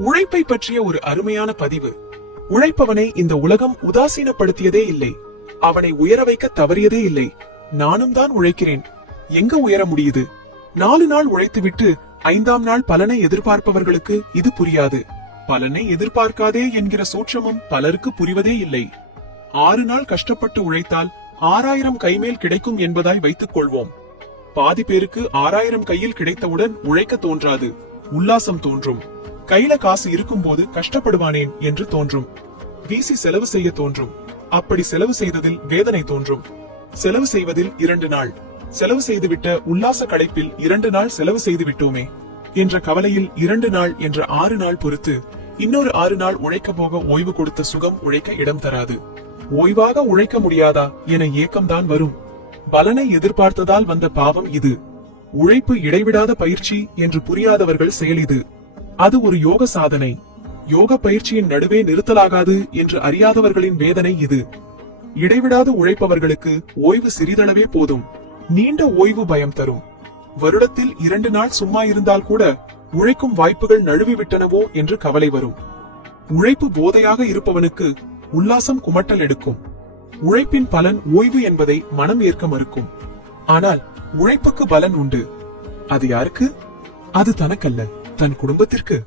உழைப்பை பற்றிய ஒரு அருமையான பதிவு. உழைப்பவனை இந்த உலகம் உதாசீனப்படுத்தியதே இல்லை. அவனை உயர வைக்க தவறியதே இல்லை. நானும் தான் உழைக்கிறேன். எங்க உயர முடியுது? நாலு நாள் உழைத்துவிட்டு ஐந்தாம் நாள் பலனை எதிர்பார்ப்பவர்களுக்கு இது புரியாது. பலனை எதிர்பார்க்காதே என்கிற சூட்சமும் பலருக்கு புரிவதே இல்லை. ஆறு நாள் கஷ்டப்பட்டு உழைத்தால் ஆறாயிரம் கைமேல் கிடைக்கும் என்பதாய் வைத்துக் கொள்வோம். பாதி பேருக்கு ஆறாயிரம் கையில் கிடைத்தவுடன் உழைக்க தோன்றாது. உல்லாசம் தோன்றும். கையில காசு இருக்கும்போது கஷ்டப்படுவானேன் என்று தோன்றும். வீசி செலவு செய்ய தோன்றும். அப்படி செலவு செய்ததில் வேதனை தோன்றும். செலவு செய்வதில் இரண்டு நாள். செலவு செய்துவிட்ட உல்லாச களைப்பில் இரண்டு நாள் செலவு செய்து விட்டோமே. என்ற கவலையில் இரண்டு நாள் என்ற ஆறு நாள் பொறுத்து இன்னொரு ஆறு நாள் உழைக்க போக ஓய்வு கொடுத்த சுகம் உழைக்க இடம் தராது. ஓய்வாக உழைக்க முடியாதா என ஏக்கம்தான் வரும். பலனை எதிர்பார்த்ததால் வந்த பாவம் இது. உழைப்பு இடைவிடாத பயிற்சி என்று புரியாதவர்கள் செயல் இது. அது ஒரு யோக சாதனை. யோக பயிற்சியின் நடுவே நிறுத்தலாகாது என்று அறியாதவர்களின் வேதனை இது. இடைவிடாது உழைப்பவர்களுக்கு ஓய்வு சிறிதளவே போதும். நீண்ட ஓய்வு பயம் தரும். வருடத்தில் இரண்டு நாள் சும்மா இருந்தால் கூட உழைக்கும் வாய்ப்புகள் நழுவி விட்டனவோ என்று கவலை வரும். உழைப்பு போதையாக இருப்பவனுக்கு உல்லாசம் குமட்டல் எடுக்கும். உழைப்பின் பலன் ஓய்வு என்பதை மனம் ஏற்க மறுக்கும். ஆனால் உழைப்புக்கு பலன் உண்டு. அது யாருக்கு? அது தனக்கல்ல. தன் குடும்பத்திற்கு?